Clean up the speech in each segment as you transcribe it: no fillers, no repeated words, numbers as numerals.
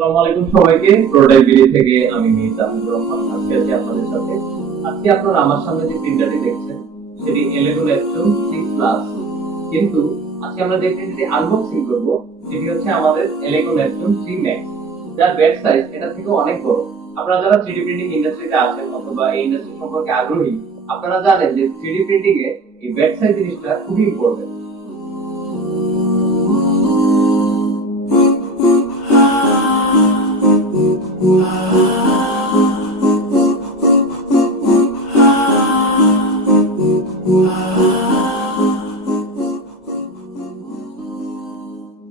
আসসালামু আলাইকুম সবাইকে। প্রোটোটাইপবিডি থেকে আমি মিজানুর রহমান আজকে আছি আপনাদের সাথে। আজকে আপনারা আমার সামনে যে প্রিন্টারটি দেখছেন সেটি Neptune 3+, কিন্তু আজকে আমরা যে প্রিন্টারটি আনবক্সিং করব সেটি হচ্ছে আমাদের Neptune 3 Max, যার ব্যাট সাইজ এটা থেকে অনেক বড়। আপনারা যারা 3D প্রিন্টিং ইন্ডাস্ট্রিতে আছেন অথবা এই ইন্ডাস্ট্রি সম্পর্কে আগ্রহী, আপনারা জানেন যে 3D প্রিন্টিং এ এই ব্যাট সাইজ জিনিসটা খুবই ইম্পর্টেন্ট।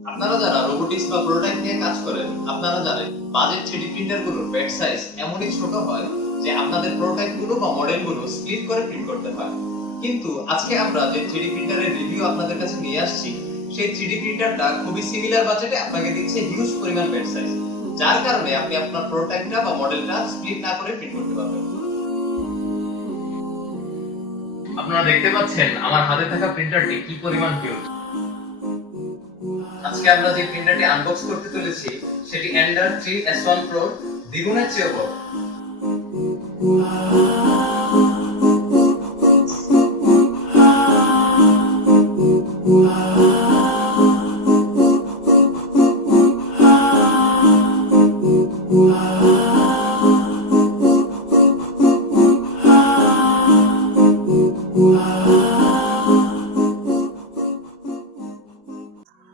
আপনারা যারা রোবোটিক্স বা প্রোটোটাইপ নিয়ে কাজ করেন, আপনারা জানেন বাজেট 3D প্রিন্টারগুলোর ব্যাট সাইজ এমনই ছোট হয় যে আপনাদের প্রোটোটাইপগুলো বা মডেলগুলো স্প্লিট করে প্রিন্ট করতে হয়। কিন্তু আজকে আমরা যে 3D প্রিন্টারের রিভিউ আপনাদের কাছে নিয়ে আসছি, সেই 3D প্রিন্টারটা খুবই সিমিলার বাজেটে আপনাকে দিচ্ছে হিউজ পরিমাণ ব্যাট সাইজ, যার কারণে আপনি আপনার প্রোটোটাইপটা বা মডেলটা স্প্লিট না করে প্রিন্ট করতে পারবেন। আপনারা দেখতে পাচ্ছেন আমার হাতে থাকা প্রিন্টারটি কি পরিমাণ হিউজ। আজকে আমরা যে প্রিন্টারটি আনবক্স করতে চলেছি সেটি এন্ডার 3S1 Pro দ্বিগুণের চেয়ে বড়।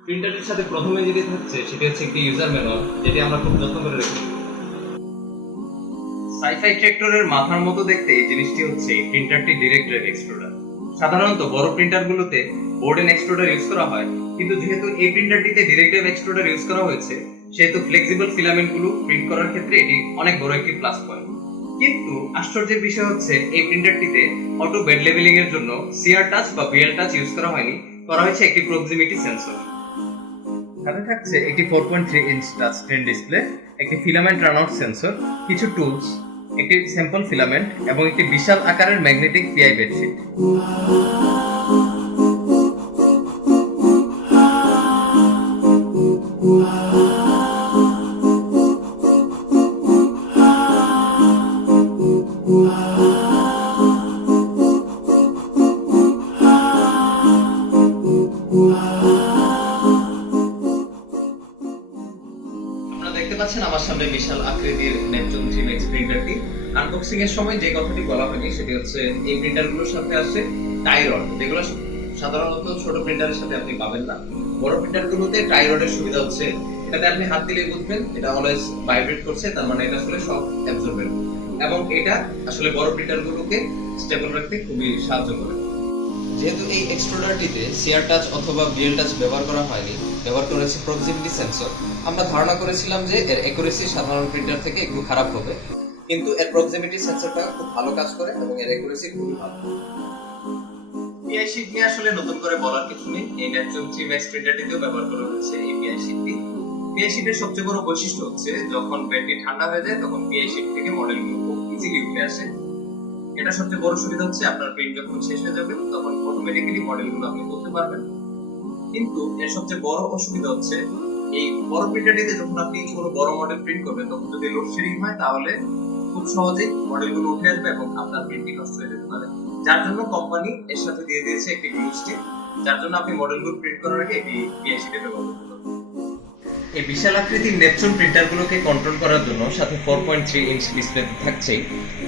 প্রিন্টারের সাথে প্রথমে যেটি থাকছে সেটি হচ্ছে একটি ইউজার ম্যানুয়াল, যেটি আমরা খুব যত্ন করে রেখেছি। সাইফাই ট্র্যাক্টরের মাথার মতো দেখতে এই জিনিসটি হচ্ছে প্রিন্টারটি ডিরেক্ট রেড এক্সট্রুডার। সাধারণত বড় প্রিন্টারগুলোতে বোর্ড এন্ড এক্সট্রুডার ইউজ করা হয়, কিন্তু যেহেতু এই প্রিন্টারটিতে ডিরেক্ট রেড এক্সট্রুডার ইউজ করা হয়েছে সেহেতু ফ্লেক্সিবল ফিলামেন্টগুলো প্রিন্ট করার ক্ষেত্রে এটি অনেক বড় একটি প্লাস পয়েন্ট। কিন্তু আশ্চর্যের বিষয় হচ্ছে এই প্রিন্টারটিতে অটো বেড লেভেলিং এর জন্য সিআর টাচ বা বিএল টাচ ইউজ করা হয়নি, করা হয়েছে একটি প্রক্সিমিটি সেন্সর। সাথে থাকছে একটি 4.3 ইঞ্চ টাচ স্ক্রিন ডিসপ্লে, একটি ফিলামেন্ট রানআউট সেন্সর, কিছু টুলস, একটি স্যাম্পল ফিলামেন্ট এবং একটি বিশাল আকারের ম্যাগনেটিক পিআই বেডশিট। দেখতে পাচ্ছেন আমার সামনে বিশাল আকৃতির Neptune 3 Max প্রিন্টারটি। আনবক্সিং এর সময় যে কথাটি বলা হয়নি সেটি হচ্ছে এই প্রিন্টারগুলোর সাথে আসে টাই রড, যেগুলো সাধারণত ছোট প্রিন্টারের সাথে আপনি পাবেন না। বড় প্রিন্টারগুলোতে টাই রডের সুবিধা হচ্ছে এটাতে আপনি হাত দিলেই বুঝবেন এটা অলওয়েজ ভাইব্রেট করছে, তার মানে এটা আসলে শক অ্যাবজর্বেন্ট, এবং এটা আসলে বড় প্রিন্টারগুলোকে স্টেবল রাখতে খুবই সাহায্য করে। যেহেতু এই এক্সট্রুডারটিতে সিআর টাচ অথবা বিএল টাচ ব্যবহার করা হয়নি, ব্যবহার করেছে প্রক্সিমিটি সেন্সর, আমরা ধারণা করেছিলাম যে এর অ্যাকুরেসি সাধারণ প্রিন্টার থেকে একটু খারাপ হবে, কিন্তু এর প্রক্সিমিটি সেন্সরটা খুব ভালো কাজ করে এবং এর অ্যাকুরেসি খুবই ভালো। পিআই শীট নিয়ে আসলে নতুন করে বলার কিছু নেই, এই Neptune 3 Max প্রিন্টারটিতেও ব্যবহার করা হয়েছে এই পিআই শীটটি। পিআই শীটের সবচেয়ে বড় বৈশিষ্ট্য হচ্ছে যখন ব্যাটারি ঠান্ডা হয়ে যায় তখন পিআই শীট থেকে মডেলগুলো খুব ইজিলি উঠে আসে। এটা সবচেয়ে বড় সুবিধা হচ্ছে আপনার প্রিন্ট যখন শেষ হয়ে যাবে তখন অটোমেটিক্যালি মডেলগুলো আপনি করতে পারবেন। কিন্তু এর সবচেয়ে বড় অসুবিধা হচ্ছে এই বড় প্রিন্টারটিতে যখন আপনি কোনো বড় মডেল প্রিন্ট করবেন তখন যদি লোডশেডিং হয় তাহলে খুব সহজেই মডেলগুলো উঠে আসবে এবং আপনার প্রিন্টিং নষ্ট হয়ে যেতে পারে। যার জন্য কোম্পানি এর সাথে দিয়ে দিয়েছে একটি গ্লু স্টিক, যার জন্য আপনি মডেলগুলো প্রিন্ট করার আগে এই পিআই শীটে ব্যবহার করতে পারবেন। এই বিশাল আকৃতির নেপচুন প্রিন্টারগুলোকে কন্ট্রোল করার জন্য সাথে 4.3 ইঞ্চ ডিসপ্লে থাকছেই।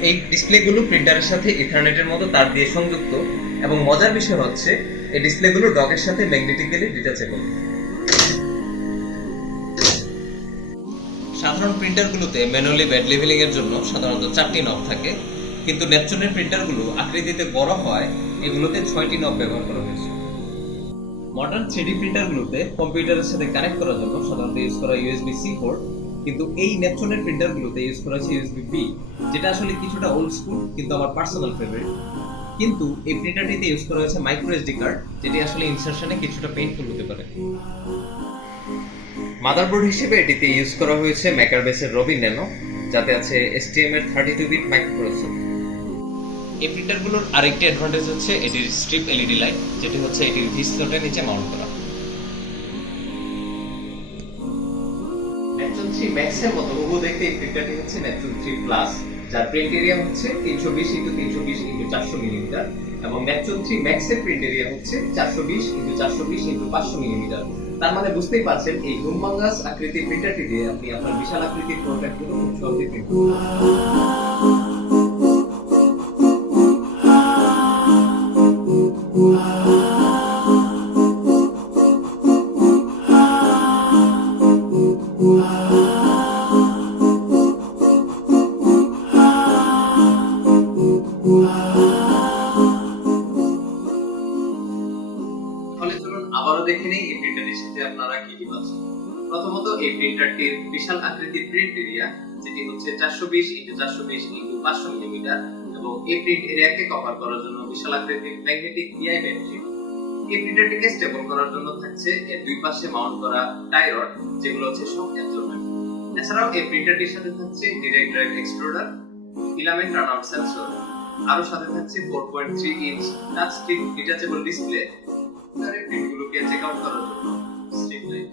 এই ডিসপ্লেগুলো প্রিন্টারের সাথে ইথারনেটের মতো তার দিয়ে সংযুক্ত, এবং মজার বিষয় হচ্ছে এই ডিসপ্লেগুলো ডকের সাথে ম্যাগনেটিক্যালি ডিটাচেবল। সাধারণ প্রিন্টারগুলোতে ম্যানুয়ালি বেড লেভেলিং এর জন্য সাধারণত 4টি নব থাকে, কিন্তু নেপচুনের প্রিন্টারগুলো আকৃতিতে বড় হয় এগুলোতে 6টি নব ব্যবহার করা হয়েছে। মডার্ন 3D প্রিন্টারগুলোতে কম্পিউটারের সাথে কানেক্ট করার জন্য সাধারণত ইউজ করা USB-C পোর্ট, কিন্তু এই নেপচুনের প্রিন্টারগুলোতে ইউজ করা হয়েছে USB-B, যেটা আসলে কিছুটা ওল্ড স্কুল কিন্তু আমার পার্সোনাল ফেভারিট। কিন্তু এই প্রিন্টারটিতে ইউজ করা হয়েছে মাইক্রো SD কার্ড, যেটি আসলে ইনসারশনে কিছুটা পেইনফুল হতে পারে। মাদারবোর্ড হিসেবে এটিতে ইউজ করা হয়েছে ম্যাকারবেসের রবিন ন্যানো, যাতে আছে STM এর 32-বিট মাইক্রোপ্রসেসর। এই প্রিন্টারগুলোর আরেকটি অ্যাডভান্টেজ হচ্ছে এটির স্ট্রিপ এলইডি লাইট, যেটি হচ্ছে এটির ভি স্লটের নিচে মাউন্ট করা। Neptune 3 ম্যাক্সের মতো হুবহু দেখতে এই প্রিন্টারটি হচ্ছে নেপচুন 3 প্লাস, যার প্রিন্ট এরিয়া হচ্ছে 320 × 320 × 400 মিলিমিটার এবং নেপচুন 3 ম্যাক্সের প্রিন্ট এরিয়া হচ্ছে 420 × 420 × 500 মিলিমিটার। তার মানে বুঝতেই পারছেন এই হুমবাঙ্গাস আকৃতির প্রিন্টারটি দিয়ে আপনি আপনার বিশাল আকৃতির প্রোডাক্টগুলো খুব সহজেই প্রিন্ট করতে পারবেন। ফলে চলুন আবারও দেখে নেই এই প্রিন্টারের সাথে আপনারা কি কি পাচ্ছেন। প্রথমত এই প্রিন্টারটির বিশাল আকৃতির প্রিন্ট এরিয়া, যেটি হচ্ছে 420 × 420 × 500 মিলিমিটার এবং এই প্রিন্ট এরিয়াকে কভার করার জন্য বিশাল আকৃতির ম্যাগনেটিক পিআই ব্যাটারি। এই প্রিন্টারটিকে স্টেবল করার জন্য থাকছে এর দুই পাশে মাউন্ট করা টাই রড, যেগুলো হচ্ছে শক অ্যাবজর্বেন্ট। এছাড়াও এই প্রিন্টারটির সাথে থাকছে direct drive extruder, filament runout sensor, আরো সাথে থাকছে 4.3 inch touch screen detachable display, আর এই প্রিন্টগুলোকে চেক আউট করার জন্য স্ট্রিপ লাইট।